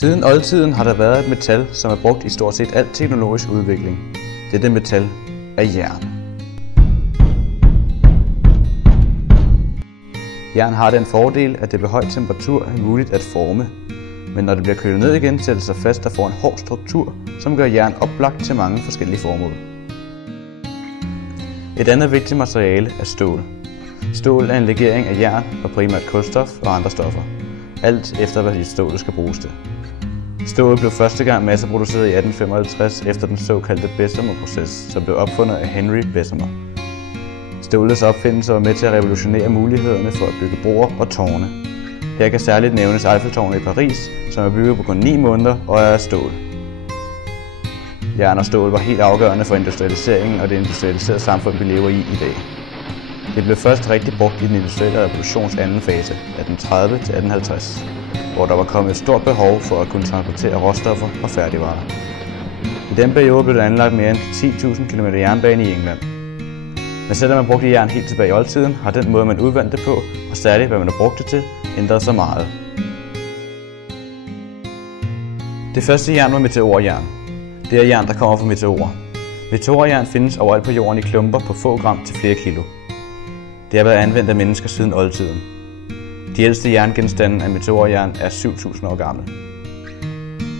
Siden oldtiden har der været et metal, som er brugt i stort set al teknologisk udvikling. Dette metal er jern. Jern har den fordel, at det ved høj temperatur er muligt at forme. Men når det bliver kølet ned igen, sætter det sig fast og får en hård struktur, som gør jern oplagt til mange forskellige formål. Et andet vigtigt materiale er stål. Stål er en legering af jern og primært kulstof og andre stoffer. Alt efter hvad stålet skal bruges til. Stål blev første gang masseproduceret i 1855 efter den såkaldte Bessemer-proces, som blev opfundet af Henry Bessemer. Stålets opfindelse var med til at revolutionere mulighederne for at bygge broer og tårne. Her kan særligt nævnes Eiffeltårnet i Paris, som er bygget på kun 9 måneder og er af stål. Jern og stål var helt afgørende for industrialiseringen og det industrialiserede samfund, vi lever i dag. Det blev først rigtig brugt i den industrielle revolutions anden fase, 1830 til 1850, hvor der var kommet et stort behov for at kunne transportere råstoffer og færdigvarer. I den periode blev der anlagt mere end 10.000 km jernbane i England. Men selvom man brugte jern helt tilbage i oldtiden, har den måde man udvandt det på, og særligt hvad man har brugt det til, ændret sig meget. Det første jern var meteorjern. Det er jern, der kommer fra meteorer. Meteorjern findes overalt på jorden i klumper på få gram til flere kilo. Det har været anvendt af mennesker siden oldtiden. De ældste jerngenstande af meteorjern er 7.000 år gammel.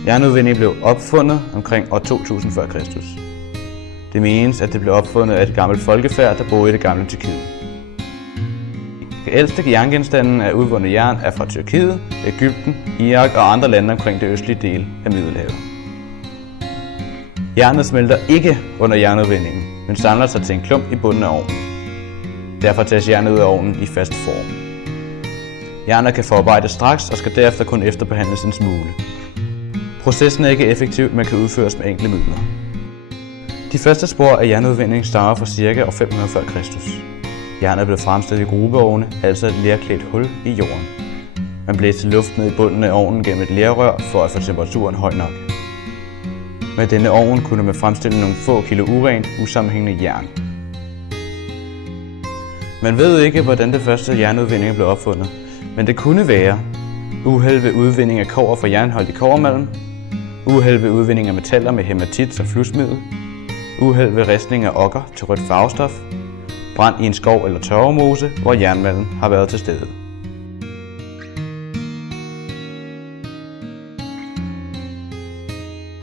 Jernudvinding blev opfundet omkring år 2000 før Kristus. Det menes, at det blev opfundet af et gammelt folkefærd, der boede i det gamle Tyrkiet. De ældste jerngenstande af udvundet jern er fra Tyrkiet, Egypten, Irak og andre lande omkring det østlige del af Middelhavet. Jernet smelter ikke under jernudvindingen, men samler sig til en klump i bunden af ovnen. Derfor tages jernet ud af ovnen i fast form. Jernet kan forarbejdes straks og skal derefter kun efterbehandles en smule. Processen er ikke effektiv, men kan udføres med enkle midler. De første spor af jernudvinding stammer fra ca. år 500 før Kristus. Jernet blev fremstillet i grubeovne, altså et lerklædt hul i jorden. Man blæste luft ned i bunden af ovnen gennem et lerrør for at få temperaturen høj nok. Med denne ovn kunne man fremstille nogle få kilo urent, usammenhængende jern. Man ved ikke, hvordan det første jernudvinding blev opfundet, men det kunne være uheld ved udvinding af kobber fra jernholdig kobbermalm, uheld ved udvinding af metaller med hæmatit som flusmiddel, uheld ved ristning af okker til rødt farvestof, brand i en skov eller tørvemose, hvor jernmalm har været til stede.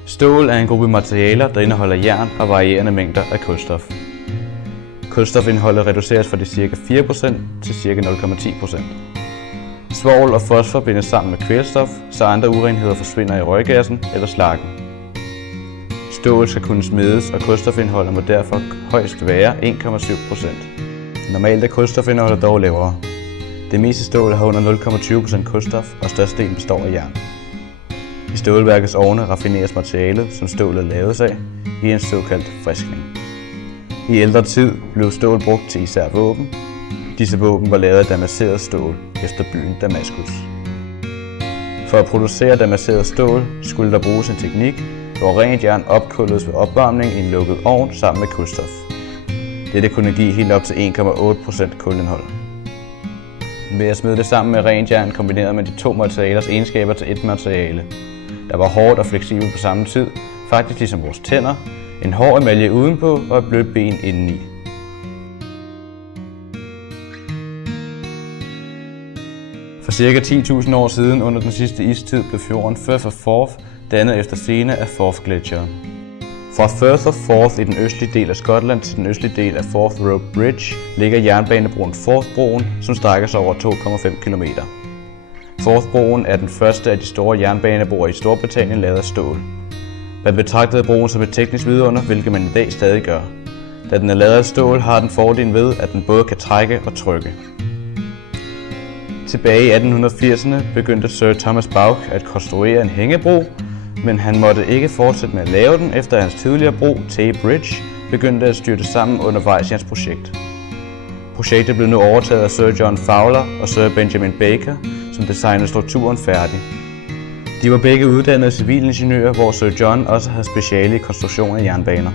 Stål er en gruppe materialer, der indeholder jern og varierende mængder af kulstof. Kulstofindholdet reduceres fra de ca. 4% til ca. 0,10%. Svovl og fosfor bindes sammen med kvælstof, så andre urenheder forsvinder i røggassen eller slakken. Stål skal kunne smedes, og kulstofindholdet må derfor højst være 1,7%. Normalt er kulstofindholdet dog lavere. Det meste stål har under 0,20% kulstof, og størstedelen består af jern. I stålværkets ovne raffineres materialet, som stålet laves af, i en såkaldt friskning. I ældre tid blev stål brugt til især våben. Disse våben var lavet af damasceret stål efter byen Damaskus. For at producere damasceret stål skulle der bruges en teknik, hvor rent jern opkulledes ved opvarmning i en lukket ovn sammen med kulstof. Dette kunne give helt op til 1,8% kulindhold. Ved at smide det sammen med rent jern kombinerede man de to materialers egenskaber til et materiale, der var hårdt og fleksibelt på samme tid, faktisk ligesom vores tænder, en hård emalje udenpå og et blødt ben indeni. For ca. 10.000 år siden under den sidste istid blev fjorden Firth of Forth dannet efter sene af Forth-gletsjeren. Fra Firth of Forth i den østlige del af Skotland til den østlige del af Forth Road Bridge ligger jernbanebroen Forthbroen, som strækker sig over 2,5 km. Forthbroen er den første af de store jernbanebroer i Storbritannien lavet af stål. Man betragtede broen som et teknisk vidunder, hvilket man i dag stadig gør. Da den er lavet af stål, har den fordelen ved, at den både kan trække og trykke. Tilbage i 1880'erne begyndte Sir Thomas Bauch at konstruere en hængebro, men han måtte ikke fortsætte med at lave den, efter hans tidligere bro, Tay Bridge, begyndte at styrte sammen undervejs i hans projekt. Projektet blev nu overtaget af Sir John Fowler og Sir Benjamin Baker, som designede strukturen færdig. De var begge uddannede civilingeniører, hvor Sir John også havde speciale i konstruktion af jernbaner.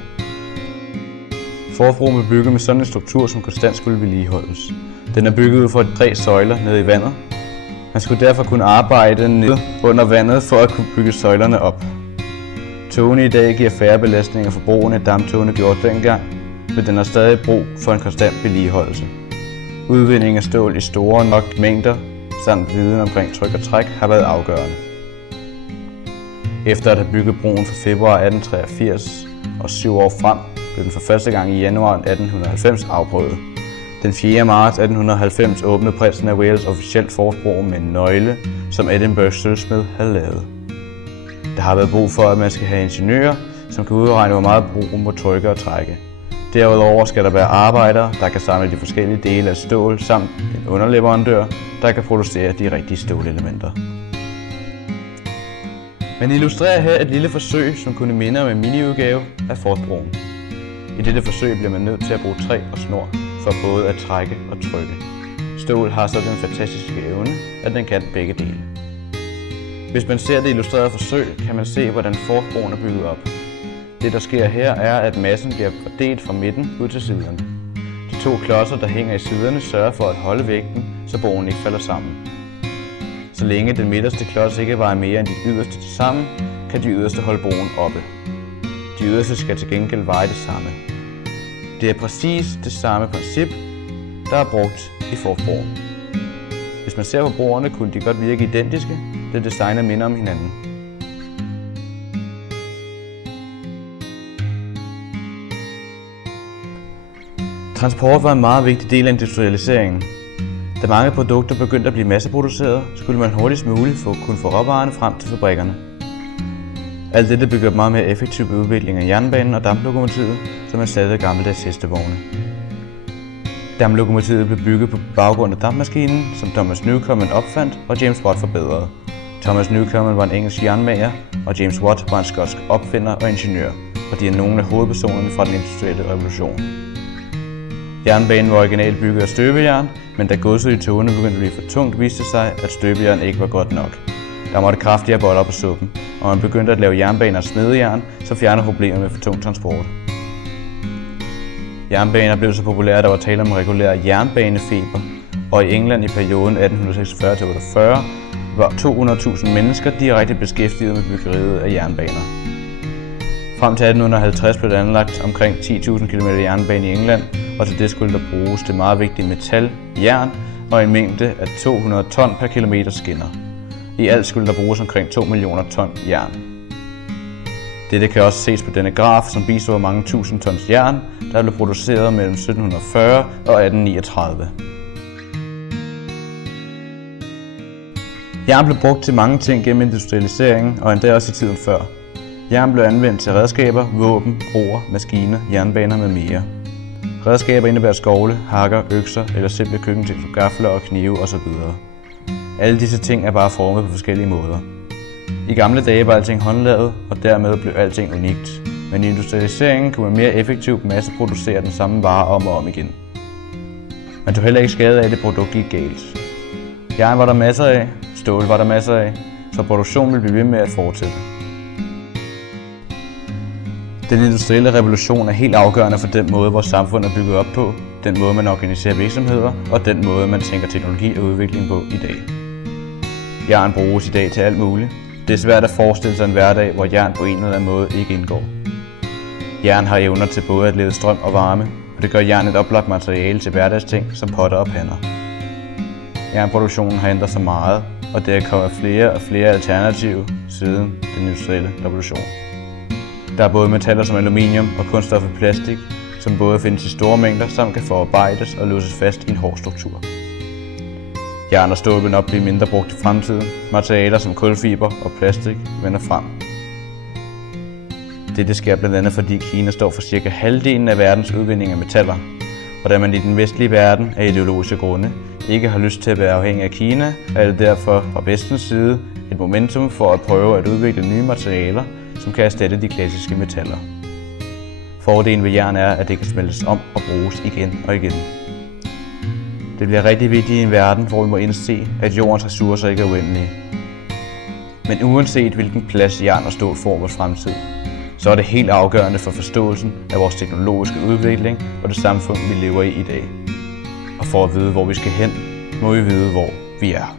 Forthbroen blev bygget med sådan en struktur, som konstant skulle vedligeholdes. Den er bygget ud fra 3 søjler nede i vandet. Man skulle derfor kunne arbejde nede under vandet for at kunne bygge søjlerne op. Togene i dag giver færre belastninger for broen end damptogene gjorde dengang, men den har stadig brug for en konstant vedligeholdelse. Udvinding af stål i store nok mængder samt viden omkring tryk og træk har været afgørende. Efter at have bygget broen fra februar 1883 og 7 år frem, blev den for første gang i januar 1890 afprøvet. Den 4. marts 1890 åbnede prinsen af Wales officielt fortbroen med en nøgle, som Edinburghs sølvsmed havde lavet. Der har været brug for, at man skal have ingeniører, som kan udregne, hvor meget broen må trykke og trække. Derudover skal der være arbejdere, der kan samle de forskellige dele af stål, samt en underleverandør, der kan producere de rigtige stålelementer. Man illustrerer her et lille forsøg, som kunne minde om en miniudgave af fortbroen. I dette forsøg bliver man nødt til at bruge træ og snor for både at trække og trykke. Stål har så den fantastiske evne, at den kan begge dele. Hvis man ser det illustrerede forsøg, kan man se, hvordan fortbroen er bygget op. Det, der sker her, er, at massen bliver fordelt fra midten ud til siderne. De 2 klodser, der hænger i siderne, sørger for at holde vægten, så broen ikke falder sammen. Så længe den midterste klods ikke vejer mere end de yderste til sammen, kan de yderste holde broen oppe. De yderste skal til gengæld veje det samme. Det er præcis det samme princip, der er brugt i fortbroen. Hvis man ser på broerne, kunne de godt virke identiske, da designet minder om hinanden. Transport var en meget vigtig del af industrialiseringen. Da mange produkter begyndte at blive masseproduceret, skulle man hurtigst muligt kunne få råvarerne frem til fabrikkerne. Alt dette blev gjort meget mere effektivt ved udvikling af jernbanen og damplokomotivet, som erstattede gammeldags hestevogne. Damplokomotivet blev bygget på baggrund af dampmaskinen, som Thomas Newcomen opfandt og James Watt forbedrede. Thomas Newcomen var en engelsk jernmager, og James Watt var en skotsk opfinder og ingeniør, og de er nogle af hovedpersonerne fra den industrielle revolution. Jernbanen var originalt bygget af støbejern, men da godset i togene begyndte at blive for tungt, viste det sig, at støbejern ikke var godt nok. Der måtte kraftigere boller på suppen, og man begyndte at lave jernbaner af smedejern, så fjerner problemer med for tung transport. Jernbaner blev så populære, at der var tale om regulær jernbanefeber, og i England i perioden 1846-48 var 200.000 mennesker direkte beskæftiget med byggeriet af jernbaner. Frem til 1850 blev der anlagt omkring 10.000 km jernbane i England, og til det skulle der bruges det meget vigtige metal, jern og en mængde af 200 ton per kilometer skinner. I alt skulle der bruges omkring 2 millioner ton jern. Dette kan også ses på denne graf, som viser hvor mange tusind tons jern, der blev produceret mellem 1740 og 1839. Jern blev brugt til mange ting gennem industrialiseringen og endda også i tiden før. Jern blev anvendt til redskaber, våben, broer, maskiner, jernbaner med mere. Redskaber indebærer skovle, hakker, økser eller simple køkkenting som gafler og knive osv. Alle disse ting er bare formet på forskellige måder. I gamle dage var alting håndlavet, og dermed blev alting unikt. Men i industrialiseringen kunne man mere effektivt masseproducere den samme vare om og om igen. Man tog heller ikke skade af, at det produkt gik galt. Jern var der masser af, stål var der masser af, så produktionen ville blive ved med at fortsætte. Den industrielle revolution er helt afgørende for den måde, vores samfund er bygget op på, den måde, man organiserer virksomheder og den måde, man tænker teknologi og udvikling på i dag. Jern bruges i dag til alt muligt. Det er svært at forestille sig en hverdag, hvor jern på en eller anden måde ikke indgår. Jern har evner til både at lede strøm og varme, og det gør jern et oplagt materiale til hverdagsting som potter og pander. Jernproduktionen har ændret sig meget, og der er kommet flere og flere alternativer siden den industrielle revolution. Der er både metaller som aluminium og kunststoffer plastik, som både findes i store mængder, samt kan forarbejdes og låses fast i en hård struktur. Jern og stål vil nok blive mindre brugt i fremtiden. Materialer som kulfiber og plastik vender frem. Dette sker blandt andet fordi Kina står for cirka halvdelen af verdens udvinding af metaller, og da man i den vestlige verden af ideologiske grunde ikke har lyst til at være afhængig af Kina, er det derfor fra vestens side et momentum for at prøve at udvikle nye materialer, som kan erstatte de klassiske metaller. Fordelen ved jern er, at det kan smeltes om og bruges igen og igen. Det bliver rigtig vigtigt i en verden, hvor vi må indse, at jordens ressourcer ikke er uendelige. Men uanset hvilken plads jern og stål får i vores fremtid, så er det helt afgørende for forståelsen af vores teknologiske udvikling og det samfund, vi lever i dag. Og for at vide, hvor vi skal hen, må vi vide, hvor vi er.